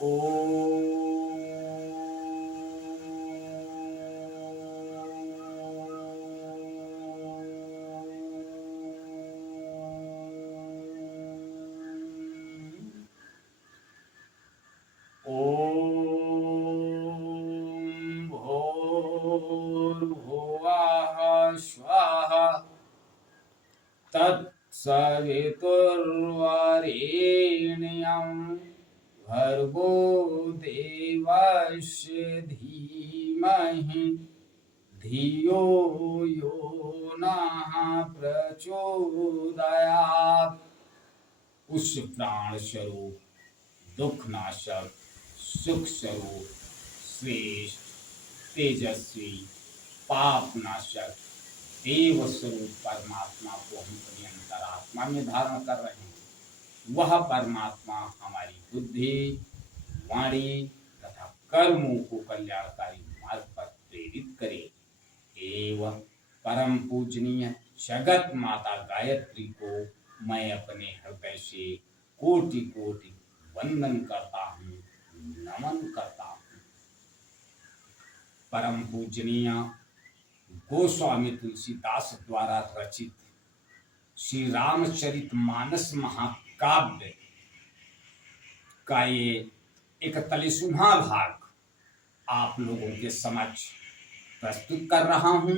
भूर्भुवः स्वः तत्सवितुर्वरेण्यं भर्गो देवस्य धीमहि धियो यो नः प्रचोदयात्। उस प्राण स्वरूप, दुख नाशक, सुख स्वरूप, श्रेष्ठ, तेजस्वी, पाप नाशक, देव स्वरूप परमात्मा को हम अपनी अंतरात्मा में धारण कर रहे हैं। वह परमात्मा हमारी बुद्धि, वाणी तथा कर्मों को कल्याणकारी मार्ग पर प्रेरित करे। एवं परम पूजनीय जगत माता गायत्री को मैं अपने हृदय से कोटि कोटि वंदन करता हूँ, नमन करता हूँ। परम पूजनीय गोस्वामी तुलसीदास द्वारा रचित श्री रामचरितमानस महाकाव्य का ये 41वां भाग आप लोगों के समक्ष प्रस्तुत कर रहा हूं।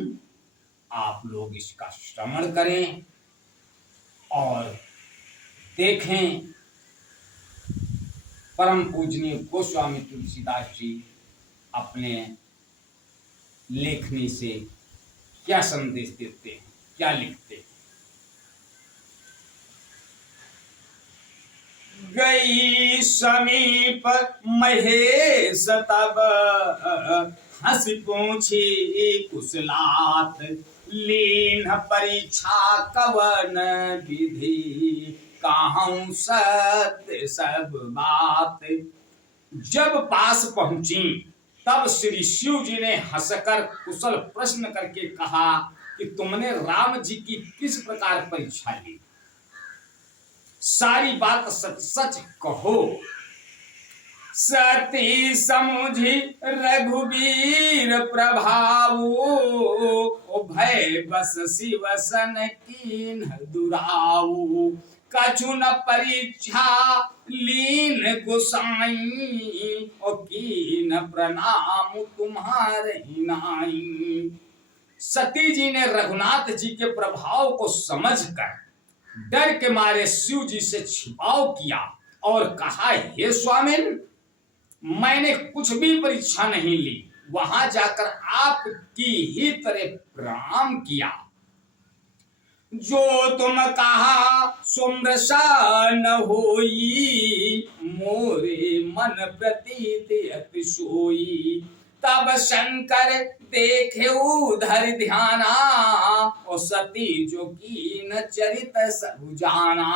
आप लोग इसका श्रवण करें और देखें परम पूजनीय गोस्वामी तुलसीदास जी अपने लेखनी से क्या संदेश देते हैं, क्या लिखते हैं। गई समीप महेश तब हंसी पूछी कुशलात, लीन परीक्षा कवन विधि, कहूं सत्य सब बात। जब पास पहुंची तब श्री शिव जी ने हंसकर कुशल प्रश्न करके कहा कि तुमने राम जी की किस प्रकार परीक्षा ली, सारी बात सच सच कहो। सती समुझी रघुबीर प्रभावो, भय बस शिवसन कीन दुराऊ। कछु न परीक्षा लीन गोसाई, और कीन प्रणाम तुम्हारे नाई। सती जी ने रघुनाथ जी के प्रभाव को समझकर डर के मारे शिव जी से छिपाव किया और कहा, हे स्वामिन, मैंने कुछ भी परीक्षा नहीं ली, वहां जाकर आपकी ही तरह प्रणाम किया। जो तुम कहा सुमृषा न होई, मोरे मन प्रतीत अति सोई। तब शंकर देखे उधर ध्याना, और सती जो कीन चरित सब जाना।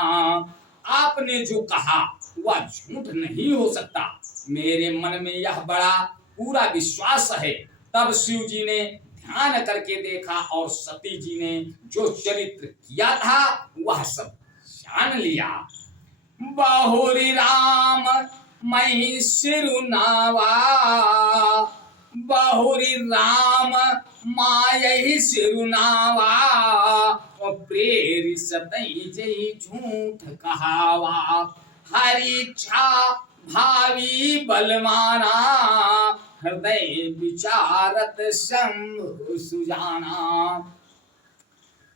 आपने जो कहा वह झूठ नहीं हो सकता, मेरे मन में यह बड़ा पूरा विश्वास है। तब शिव जी ने ध्यान करके देखा और सती जी ने जो चरित्र किया था वह सब जान लिया। बहुरी राम मही सिरुनावा, बहुरी राम मायही सिरुनावा। और प्रेरी सतई जई झूठ कहावा, हरि इच्छा भावी बलवाना। हृदय विचारत शंभु सुजाना।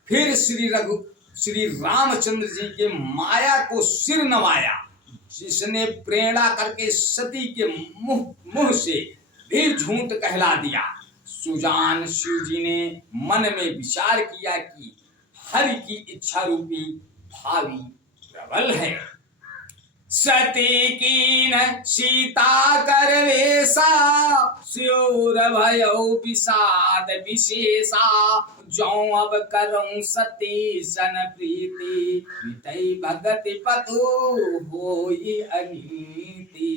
फिर श्री रामचंद्र जी के माया को सिर नवाया, जिसने प्रेरणा करके सती के मुंह से भी झूठ कहला दिया। सुजान शिव जी ने मन में विचार किया कि हरि की इच्छा रूपी भावी प्रबल है। सती कीन सीता कर वेसा, स्योर भयो विषाद विशेषा। जो अब करऊं सती सन प्रीति, मिटई भगति पतु होई अनीति।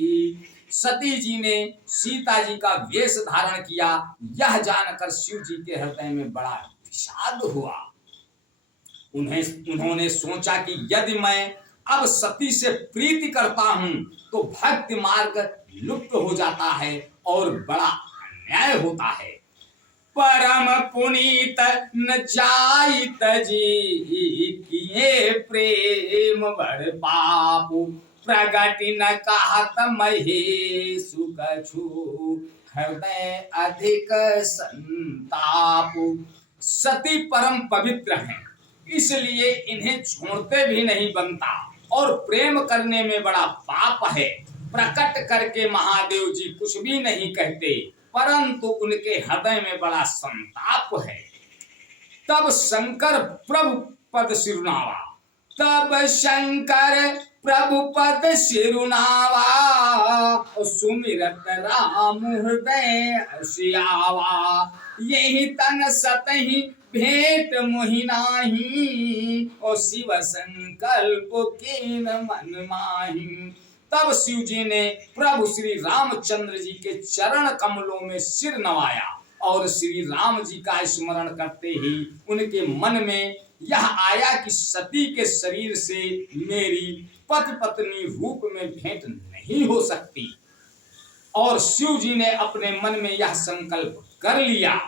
सती जी ने सीता जी का वेश धारण किया। यह जानकर शिव जी के हृदय में बड़ा विषाद हुआ। उन्होंने सोचा कि यदि मैं अब सती से प्रीति करता हूं तो भक्ति मार्ग लुप्त हो जाता है और बड़ा अन्याय होता है। परम पुनीत न जाइत जी किए प्रेम भर पापु प्रगति न कहत महेशु कछु हृदय अधिक संतापु। सती परम पवित्र हैं, इसलिए इन्हें छोड़ते भी नहीं बनता और प्रेम करने में बड़ा पाप है। प्रकट करके महादेव जी कुछ भी नहीं कहते, परंतु उनके हृदय में बड़ा संताप है। तब शंकर प्रभु पद सिरुनावा, तब शंकर प्रभु पद सिरुनावा, सुमिरत राम हृदय सियावा। यही तन सतहि भेंट मोहि नाही, और शिव संकल्प कीन मन माही। तब शिव जी ने प्रभु श्री रामचंद्र जी के चरण कमलों में सिर नवाया और श्री राम जी का स्मरण करते ही उनके मन में यह आया कि सती के शरीर से मेरी पति पत्नी रूप में भेंट नहीं हो सकती। और शिव जी ने अपने मन में यह संकल्प कर लिया।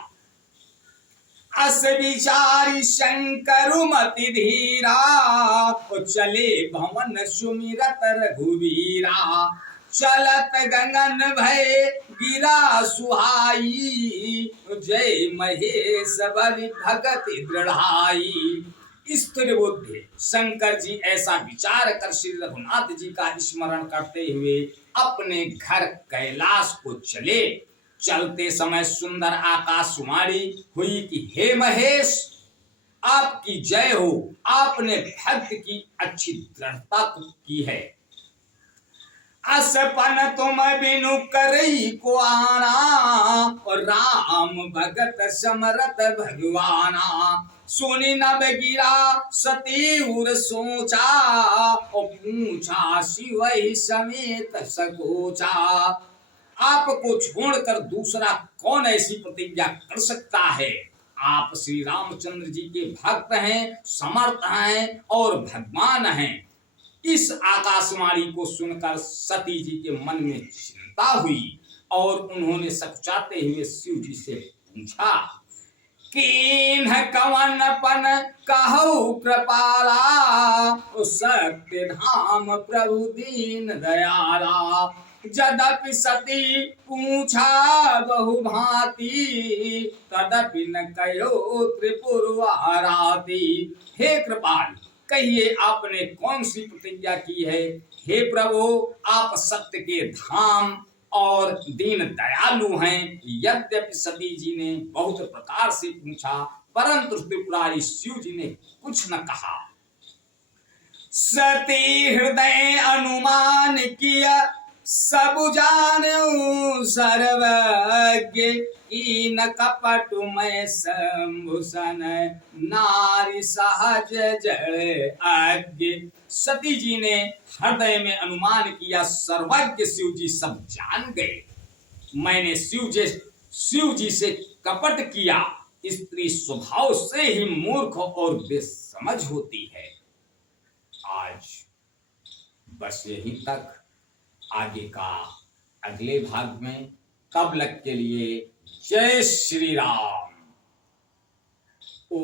अस विचारी शंकर मति धीरा, चले भवन सुमिरत रघुवीरा। चलत गगन भय गिरा सुहाई, जय महेश बलि भगति दृढ़ाई। स्थिर बुद्धि शंकर जी ऐसा विचार कर श्री रघुनाथ जी का स्मरण करते हुए अपने घर कैलाश को चले। चलते समय सुंदर आकाशवाणी हुई कि हे महेश, आपकी जय हो, आपने भक्त की अच्छी दृढ़ता की है। असपन तुम बिनु करई को आना, और राम भगत समरत भगवाना। सुनी नभ गिरा सती उर सोचा, और पूछा शिव समेत सकोचा। आपको छोड़कर दूसरा कौन ऐसी प्रतिज्ञा कर सकता है? आप श्री रामचंद्र जी के भक्त हैं, समर्थ हैं और भगवान हैं। इस आकाशवाणी को सुनकर सती जी के मन में चिंता हुई और उन्होंने सकुचाते हुए शिव जी से पूछा, कीन्ह कवन पन कहु कृपाला, सत्य धाम प्रभु दीन दयाला। यद्यपि सती पूछा बहु भांति, तदपि न कयो त्रिपुर आराती। हे कृपाल, कहिए आपने कौन सी प्रतिज्ञा की है? हे प्रभु, आप सत्य के धाम और दीन दयालु हैं। यद्यपि सती जी ने बहुत प्रकार से पूछा, परंतु त्रिपुरारी शिव जी ने कुछ न कहा। सती हृदय अनुमान किया, सब जानो सर्वज्ञ। कीन कपट में संभूषण, नारी सहज जड़ आज्ञ। सती जी ने हृदय में अनुमान किया, सर्वज्ञ शिव जी सब जान गए। मैंने शिव जी से कपट किया। स्त्री स्वभाव से ही मूर्ख और बेसमझ होती है। आज बस यहीं तक। आगे का अगले भाग में, तब तक के लिए जय श्री राम। ओ